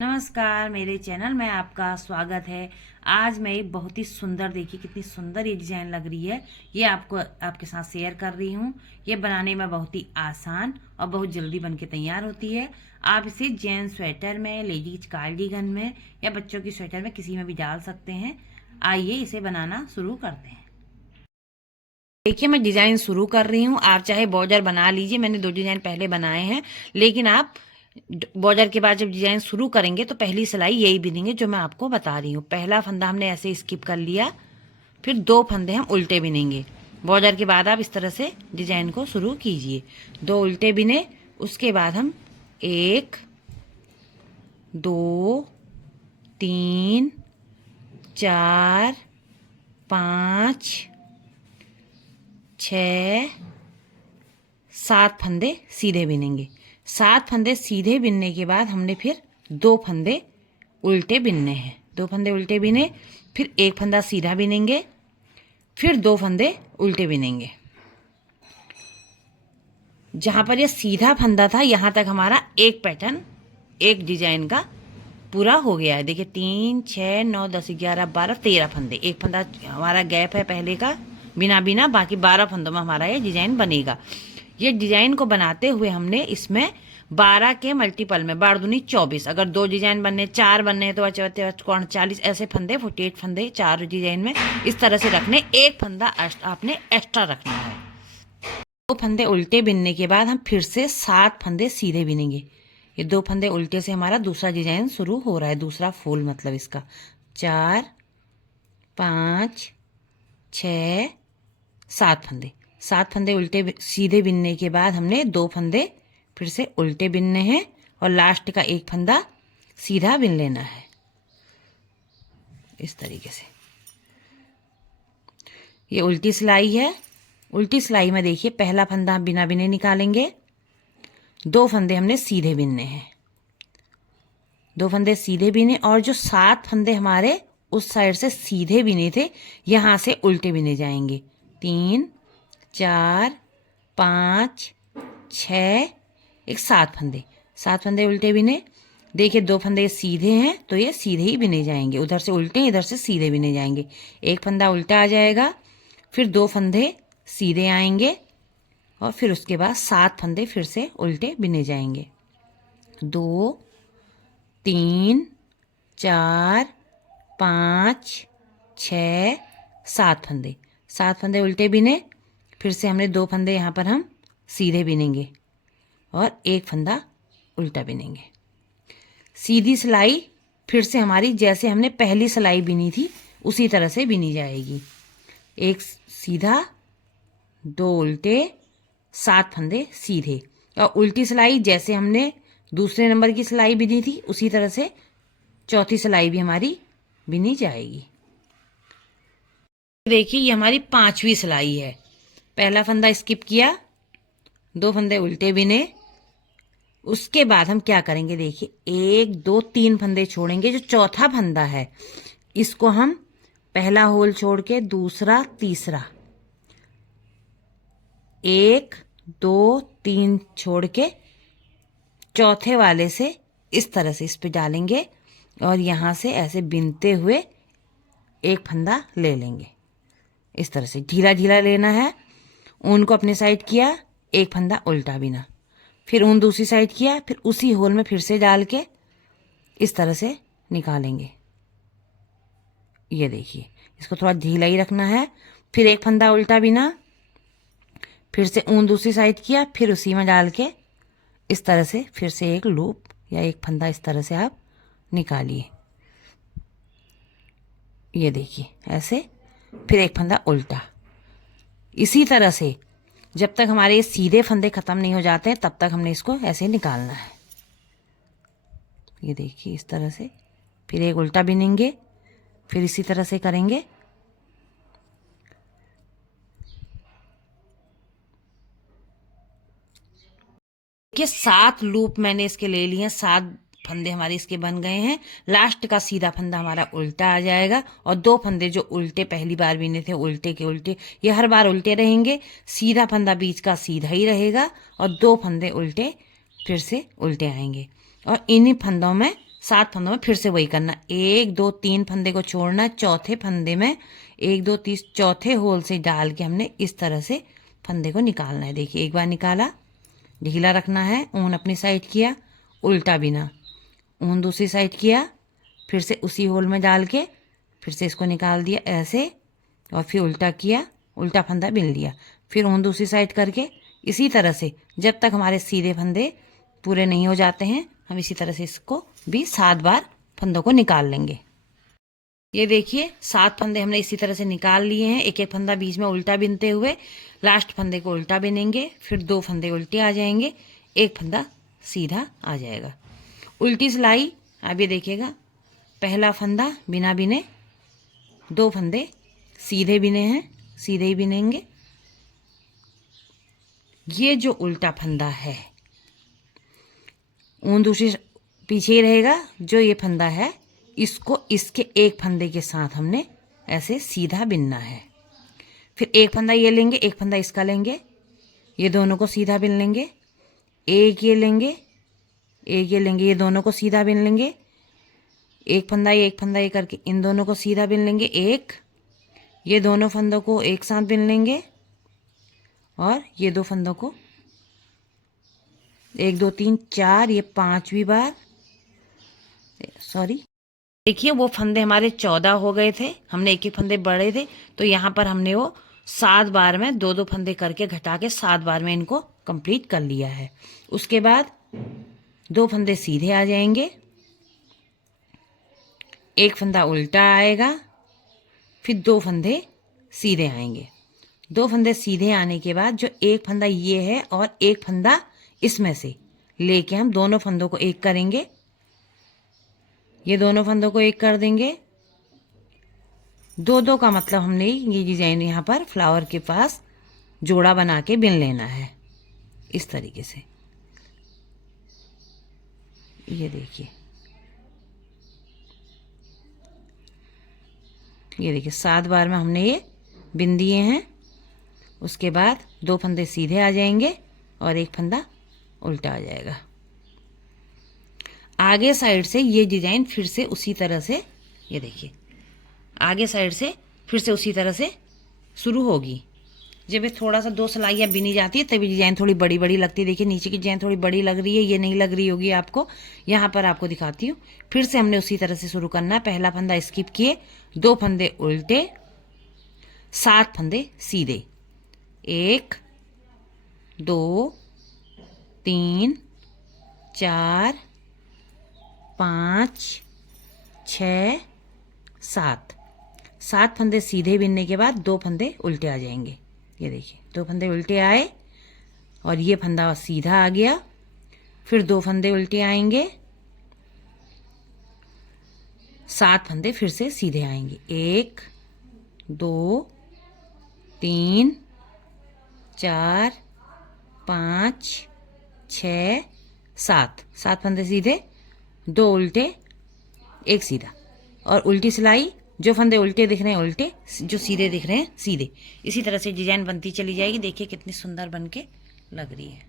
नमस्कार, मेरे चैनल में आपका स्वागत है। आज मैं एक बहुत ही सुंदर, देखिए कितनी सुंदर ये डिज़ाइन लग रही है, ये आपको आपके साथ शेयर कर रही हूँ। ये बनाने में बहुत ही आसान और बहुत जल्दी बनके तैयार होती है। आप इसे जेंट्स स्वेटर में, लेडीज कार्डिगन में या बच्चों की स्वेटर में किसी में भी डाल सकते हैं। आइए इसे बनाना शुरू करते हैं। देखिए मैं डिज़ाइन शुरू कर रही हूँ। आप चाहे बॉर्डर बना लीजिए, मैंने 2 डिज़ाइन पहले बनाए हैं, लेकिन आप बॉर्डर के बाद जब डिजाइन शुरू करेंगे तो पहली सिलाई यही बिनेंगे जो मैं आपको बता रही हूँ। पहला फंदा हमने ऐसे स्किप कर लिया, फिर 2 फंदे हम उल्टे बिनेंगे। बॉर्डर के बाद आप इस तरह से डिजाइन को शुरू कीजिए। 2 उल्टे बिने, उसके बाद हम 1 2 3 4 5 6 7 फंदे सीधे बिनेंगे। 7 फंदे सीधे बिनने के बाद हमने फिर 2 फंदे उल्टे बिनने हैं। 2 फंदे उल्टे बिने, फिर 1 फंदा सीधा बिनेंगे, फिर 2 फंदे उल्टे बिनेंगे। जहाँ पर यह सीधा फंदा था यहाँ तक हमारा एक पैटर्न, एक डिजाइन का पूरा हो गया है। देखिए 3 6 9 10 11 12 13 फंदे, एक फंदा हमारा गैप है पहले का बिना बिना, बाकी 12 फंदों में हमारा ये डिजाइन बनेगा। ये डिजाइन को बनाते हुए हमने इसमें 12 के मल्टीपल में 12 दूनी 24, अगर 2 डिजाइन बनने 4 बनने हैं तो 40 ऐसे फंदे 48 फंदे 4 डिजाइन में इस तरह से रखने। एक फंदा आपने एक्स्ट्रा रखना है। 2 फंदे उल्टे बिनने के बाद हम फिर से 7 फंदे सीधे बिनेंगे। ये 2 फंदे उल्टे से हमारा दूसरा डिजाइन शुरू हो रहा है, दूसरा फूल मतलब इसका। 4 5 6 7 फंदे, 7 फंदे उल्टे सीधे बिनने के बाद हमने 2 फंदे फिर से उल्टे बिनने हैं और लास्ट का एक फंदा सीधा बिन लेना है इस तरीके से। ये उल्टी सिलाई है। उल्टी सिलाई में देखिए पहला फंदा हम बिना बिने निकालेंगे, 2 फंदे हमने सीधे बिनने हैं, 2 फंदे सीधे बिने, और जो 7 फंदे हमारे उस साइड से सीधे बिने थे यहां से उल्टे बिने जाएंगे। 3 4 5 6 एक 7 फंदे, 7 फंदे उल्टे बिने। देखिए 2 फंदे सीधे हैं तो ये सीधे ही बिने जाएंगे, उधर से उल्टे इधर से सीधे बिने जाएंगे। एक फंदा उल्टा आ जाएगा, फिर 2 फंदे सीधे आएंगे और फिर उसके बाद 7 फंदे फिर से उल्टे बिने जाएंगे। 2 3 4 5 6 7 फंदे, 7 फंदे उल्टे बिने, फिर से हमने 2 फंदे यहाँ पर हम सीधे बिनेंगे और एक फंदा उल्टा बिनेंगे। सीधी सिलाई फिर से हमारी जैसे हमने पहली सिलाई बिनी थी उसी तरह से बिनी जाएगी। एक सीधा, 2 उल्टे, 7 फंदे सीधे, और उल्टी सिलाई जैसे हमने दूसरे नंबर की सिलाई बिनी थी उसी तरह से चौथी सिलाई भी हमारी बिनी जाएगी। देखिए ये हमारी 5वीं सिलाई है। पहला फंदा स्किप किया, 2 फंदे उल्टे बिने, उसके बाद हम क्या करेंगे, देखिए 1 2 3 फंदे छोड़ेंगे। जो चौथा फंदा है इसको हम पहला होल छोड़ के दूसरा तीसरा, 1 2 3 छोड़ के चौथे वाले से इस तरह से इस पे डालेंगे और यहां से ऐसे बिनते हुए एक फंदा ले लेंगे। इस तरह से ढीला ढीला लेना है। ऊन को अपने साइड किया, एक फंदा उल्टा बिना, फिर ऊन दूसरी साइड किया, फिर उसी होल में फिर से डाल के इस तरह से निकालेंगे। ये देखिए इसको थोड़ा ढीला ही रखना है। फिर एक फंदा उल्टा बिना, फिर से ऊन दूसरी साइड किया, फिर उसी में डाल के इस तरह से फिर से एक लूप या एक फंदा इस तरह से आप निकालिए। ये देखिए ऐसे, फिर एक फंदा उल्टा। इसी तरह से जब तक हमारे ये सीधे फंदे खत्म नहीं हो जाते हैं तब तक हमने इसको ऐसे निकालना है। ये देखिए इस तरह से, फिर एक उल्टा बिनेंगे, फिर इसी तरह से करेंगे। देखिए 7 लूप मैंने इसके ले लिए हैं, 7 फंदे हमारे इसके बन गए हैं। लास्ट का सीधा फंदा हमारा उल्टा आ जाएगा और 2 फंदे जो उल्टे पहली बार बिने थे उल्टे के उल्टे, ये हर बार उल्टे रहेंगे। सीधा फंदा बीच का सीधा ही रहेगा और 2 फंदे उल्टे फिर से उल्टे आएंगे और इन्हीं फंदों में 7 फंदों में फिर से वही करना, 1 2 3 फंदे को छोड़ना, चौथे फंदे में 1 2 3 चौथे होल से डाल के हमने इस तरह से फंदे को निकालना है। देखिए, एक बार निकाला, ढीला रखना है, ऊन अपनी साइड किया, उल्टा बिना, ऊन दूसरी साइड किया, फिर से उसी होल में डाल के फिर से इसको निकाल दिया ऐसे, और फिर उल्टा किया, उल्टा फंदा बिन लिया, फिर ऊन दूसरी साइड करके इसी तरह से जब तक हमारे सीधे फंदे पूरे नहीं हो जाते हैं, हम इसी तरह से इसको भी 7 बार फंदों को निकाल लेंगे। ये देखिए, 7 फंदे हमने इसी तरह से निकाल लिए हैं। एक एक फंदा बीच में उल्टा बिनते हुए लास्ट फंदे को उल्टा बिनेंगे, फिर 2 फंदे उल्टे आ जाएंगे, एक फंदा सीधा आ जाएगा। उल्टी सिलाई अब ये देखिएगा, पहला फंदा बिना बिने, 2 फंदे सीधे बिने हैं, सीधे ही बिनेंगे। ये जो उल्टा फंदा है, ऊन दूसरी पीछे ही रहेगा, जो ये फंदा है इसको इसके एक फंदे के साथ हमने ऐसे सीधा बिनना है। फिर एक फंदा ये लेंगे, एक फंदा इसका लेंगे, ये दोनों को सीधा बिन लेंगे, एक ये लेंगे, एक ये लेंगे, ये दोनों को सीधा बिन लेंगे, एक फंदा ये करके इन दोनों को सीधा बिन लेंगे, एक, ये दोनों फंदों को एक साथ बिन लेंगे, और ये 2 फंदों को 1 2 3 4, ये 5वीं बार, सॉरी। देखिए, वो फंदे हमारे 14 हो गए थे, हमने एक एक फंदे बड़े थे, तो यहाँ पर हमने वो 7 बार में 2 2 फंदे करके घटा के 7 बार में इनको कंप्लीट कर लिया है। उसके बाद 2 फंदे सीधे आ जाएंगे, एक फंदा उल्टा आएगा, फिर 2 फंदे सीधे आएंगे। 2 फंदे सीधे आने के बाद जो एक फंदा ये है और एक फंदा इसमें से लेके हम दोनों फंदों को एक करेंगे, ये दोनों फंदों को एक कर देंगे। 2 2 का मतलब हमने ये डिजाइन यहाँ पर फ्लावर के पास जोड़ा बना के बिन लेना है इस तरीके से। ये देखिए, ये देखिए 7 बार में हमने ये बिन दिए हैं। उसके बाद 2 फंदे सीधे आ जाएंगे और एक फंदा उल्टा आ जाएगा। आगे साइड से ये डिजाइन फिर से उसी तरह से, ये देखिए आगे साइड से फिर से उसी तरह से शुरू होगी। जब ये थोड़ा सा 2 सिलाइयाँ बिनी जाती है तभी डिजाइन थोड़ी बड़ी बड़ी लगती है। देखिए, नीचे की डिजाइन थोड़ी बड़ी लग रही है, ये नहीं लग रही होगी आपको। यहाँ पर आपको दिखाती हूँ, फिर से हमने उसी तरह से शुरू करना है। पहला फंदा स्किप किए, 2 फंदे उल्टे, 7 फंदे सीधे, 1 2 3 4 5 6 7 फंदे सीधे बिनने के बाद 2 फंदे उल्टे आ जाएंगे। ये देखिए, 2 फंदे उल्टे आए और ये फंदा सीधा आ गया, फिर 2 फंदे उल्टे आएंगे, 7 फंदे फिर से सीधे आएंगे, 1 2 3 4 5 6 7 फंदे सीधे, 2 उल्टे, 1 सीधा। और उल्टी सिलाई, जो फंदे उल्टे दिख रहे हैं उल्टे, जो सीधे दिख रहे हैं सीधे। इसी तरह से डिजाइन बनती चली जाएगी। देखिए कितनी सुंदर बन के लग रही है।